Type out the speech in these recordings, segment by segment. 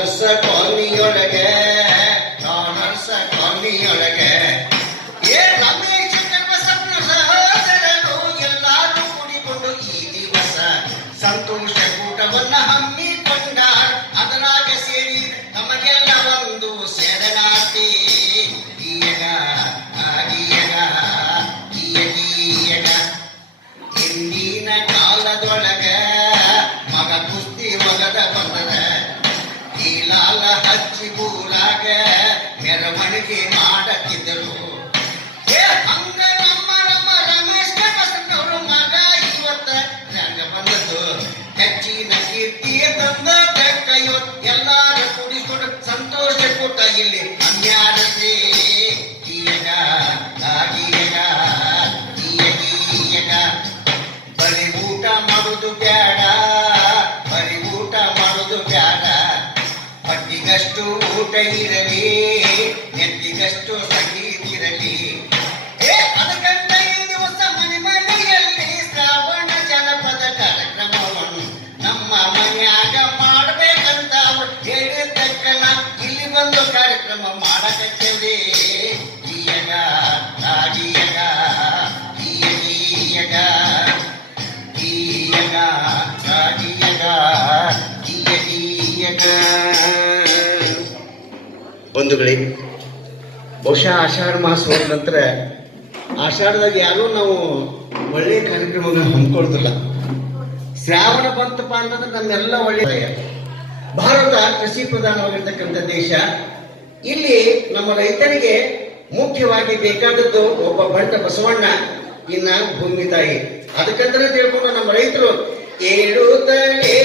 ಡಾಲರ್ಸ ಕಾಲನಿಯೊಳಗೆ ಡಾಲರ್ಸ ಕಾಲನಿಯೊಳಗೆ ಏ ರಮೇಶ್ ಬಸಪ್ಪನ ಸಹೋದರರು ಎಲ್ಲಾರು ಕೂಡಿಕೊಂಡು ಈ ದಿವಸ ಸಂತೋಷ ಕೂಟವನ್ನ ಹಮ್ಮಿಕೊಂಡಾರ ಅದರಾಗ ಸೇರಿ ನಮಗೆಲ್ಲ ಒಂದು ಸೇರನಾತಿ ಈಯಗ ಆಗೀಯಗ ಈಯಗೀಯಗ ಹಿಂದಿನ ಊರಾಗ ಮೆರವಣಿಗೆ ಮಾಡತ್ತಿದ್ದರು ನಮ್ಮ ಇವತ್ತ ಬಂದದ್ದು. ಹೆಚ್ಚಿನ ಸಂತೋಷ ಕೊಟ್ಟ ಇಲ್ಲಿ ಬರೀ ಊಟ ಮಾಡುದು ಹೊಟ್ಟಿಗಷ್ಟು ಊಟ ಇರಲಿ ನೆತ್ತಿಗಷ್ಟು ಸಂಗೀತ ಇರಲಿ. ಏ, ಅದಕ್ಕಂತ ಈ ದಿವಸ ಮನೆ ಮನೆಯಲ್ಲಿ ಶ್ರಾವಣ ಜನಪದ ಕಾರ್ಯಕ್ರಮವನ್ನು ನಮ್ಮ ಮನ್ಯಾಗ ಮಾಡಬೇಕಂತ ಅವ್ರು ಹೇಳಿದ ತಕ್ಷಣ ಇಲ್ಲಿ ಒಂದು ಕಾರ್ಯಕ್ರಮ ಮಾಡಕತ್ತೇವೆ. ಬಂಧುಗಳೇ, ಬಹುಶಃ ಆಷಾಢ ಮಾಸ ಹೋದ ನಂತರ ಆಷಾಢದಾಗ ಯಾರೂ ನಾವು ಒಳ್ಳೆಯ ಕಾರ್ಯಕ್ರಮಗಳನ್ನ ಹಮ್ಮಿಕೊಳ್ತಿಲ್ಲ ಶ್ರಾವಣ ಬಂತಪ್ಪ ಅಂತಂದ್ರೆ ನಮ್ಮೆಲ್ಲ ಒಳ್ಳೆಯ ಭಾರತ ಕೃಷಿ ಪ್ರಧಾನವಾಗಿರ್ತಕ್ಕಂಥ ದೇಶ. ಇಲ್ಲಿ ನಮ್ಮ ರೈತರಿಗೆ ಮುಖ್ಯವಾಗಿ ಬೇಕಾದದ್ದು ಒಬ್ಬ ಬಂಟ ಬಸವಣ್ಣ, ಇನ್ನ ಭೂಮಿ ತಾಯಿ. ಅದಕ್ಕಂತಲೇ ತಿಳ್ಕೊಂಡು ನಮ್ಮ ರೈತರು ಏಳು ತಲೆ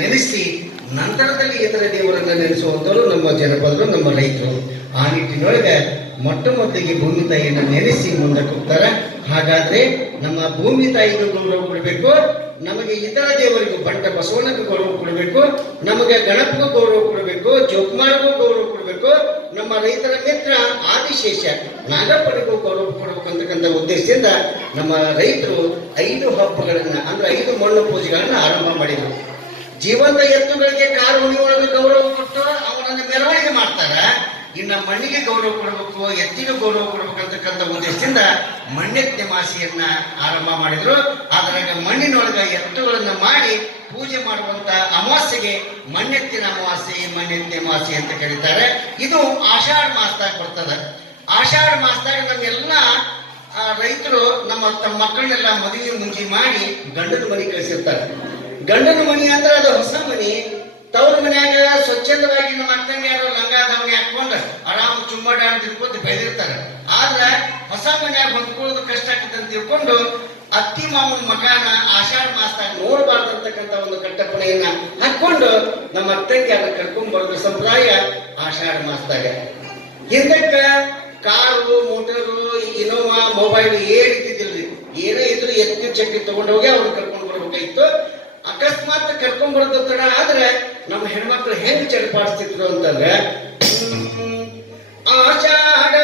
ನೆನೆಸಿ ನಂತರದಲ್ಲಿ ಇತರ ದೇವರನ್ನ ನೆನೆಸುವಂತವರು ನಮ್ಮ ಜನಪದರು, ನಮ್ಮ ರೈತರು. ಆ ನಿಟ್ಟಿನೊಳಗೆ ಮೊಟ್ಟ ಮೊದಲಿಗೆ ಭೂಮಿ ತಾಯಿಯನ್ನ ನೆನೆಸಿ ಮುಂದಕ್ಕೆ ಹೋಗ್ತಾರೆ ಹಾಗಾದ್ರೆ ನಮ್ಮ ಭೂಮಿ ತಾಯಿಗೂ ಗೌರವ ಕೊಡಬೇಕು, ನಮಗೆ ಇತರ ದೇವರಿಗೂ ಬಂಟ ಬಸವಣ್ಣಗೂ ಗೌರವ ಕೊಡಬೇಕು, ನಮಗೆ ಗಣಪಗೂ ಗೌರವ ಕೊಡಬೇಕು, ಜೋಕುಮಾರ್ಗೂ ಗೌರವ ಕೊಡಬೇಕು, ನಮ್ಮ ರೈತರ ಮಿತ್ರ ಆದಿಶೇಷ ನಾಗಪ್ಪನಿಗೂ ಗೌರವ ಕೊಡಬೇಕು ಅಂತಕ್ಕಂಥ ಉದ್ದೇಶದಿಂದ ನಮ್ಮ ರೈತರು ಐದು ಹಬ್ಬಗಳನ್ನ, ಅಂದ್ರೆ ಐದು ಮಣ್ಣು ಪೂಜೆಗಳನ್ನ ಆರಂಭ ಮಾಡಿದರು. ಜೀವಂತ ಎತ್ತುಗಳಿಗೆ ಕಾರು ಹುಣಿಯೊಳಗೆ ಗೌರವ ಕೊಟ್ಟು ಅವರನ್ನು ಮೆರವಣಿಗೆ ಮಾಡ್ತಾರೆ. ಇನ್ನ ಮಣ್ಣಿಗೆ ಗೌರವ ಕೊಡಬೇಕು, ಎತ್ತಿಗೆ ಗೌರವ ಕೊಡಬೇಕು ಅಂತಕ್ಕಂಥ ಉದ್ದೇಶದಿಂದ ಮಣ್ಣೆತ್ತೆ ಮಾಸಿಯನ್ನ ಆರಂಭ ಮಾಡಿದ್ರು. ಅದರಾಗ ಮಣ್ಣಿನೊಳಗ ಎತ್ತುಗಳನ್ನ ಮಾಡಿ ಪೂಜೆ ಮಾಡುವಂತ ಅಮಾವಾಸ್ಯೆಗೆ ಮಣ್ಣೆತ್ತಿನ ಅಮಾವಾಸ್ಯೆ, ಮಣ್ಣೆತ್ತೆ ಮಾಸಿ ಅಂತ ಕರೀತಾರೆ. ಇದು ಆಷಾಢ ಮಾಸದಾಗ ಬರ್ತದೆ. ಆಷಾಢ ಮಾಸದಾಗ ನಮ್ಮೆಲ್ಲ ರೈತರು ನಮ್ಮ ತಮ್ಮ ಮಕ್ಕಳನ್ನೆಲ್ಲ ಮದುವೆ ಮುಂಜಿ ಮಾಡಿ ಗಂಡನ ಮನೆ ಕಳಿಸಿರ್ತಾರೆ. ಗಂಡನ ಮನಿ ಅಂದ್ರೆ ಅದು ಹೊಸ ಮನೆ. ತವ್ರ ಮನ್ಯಾಗ ಸ್ವಚ್ಛಂದವಾಗಿ ನಮ್ಮ ಅಕ್ಕಂಗ್ಯಾರು ಲಂಗ ದಾವಣಿ ಹಾಕೊಂಡು ಆರಾಮ ಚುಮ್ಮಡ ಅಂತ ತಿಳ್ಕೊಂಡು ಆದ್ರೆ ಹೊಸ ಮನ್ಯಾಗ ಹೊಂದ್ಕೊಳ್ಳೋದು ಕಷ್ಟ ಆಗ್ತದೆ ಅಂತ ತಿಳ್ಕೊಂಡು ಅತ್ತಿ ಮಾವನ ಮಕಾನ ಆಷಾಢ ಮಾಸದಾಗ ನೋಡಬಾರ್ದು ಒಂದು ಕಟ್ಟಪ್ಪಣೆಯನ್ನ ಹಾಕೊಂಡು ನಮ್ಮ ಅತ್ತಂಗ್ಯಾರ ಕರ್ಕೊಂಡ್ ಬರೋದು ಸಂಪ್ರದಾಯ ಆಷಾಢ ಮಾಸದಾಗ. ಹಿಂದಕ್ಕೆ ಕಾರು, ಮೋಟರು, ಇನೋವಾ, ಮೊಬೈಲ್ ಏನಿದ್ದಿಲ್ಲ ಏನೇ ಇದ್ರು ಎತ್ತಿ ಚಕ್ಕಿ ತಗೊಂಡೋಗಿ ಅವ್ರು ಕರ್ಕೊಂಡು ಬರ್ಬೇಕಾಯ್ತು. ಅಕಸ್ಮಾತ್ ಕರ್ಕೊಂಡ್ ತಡ ಆದ್ರೆ ನಮ್ಮ ಹೆಣ್ಮಕ್ಳು ಹೆಂಗ್ ಚಡಪಾಡಿಸ್ತಿದ್ರು ಅಂತಂದ್ರೆ ಆಷಾಢ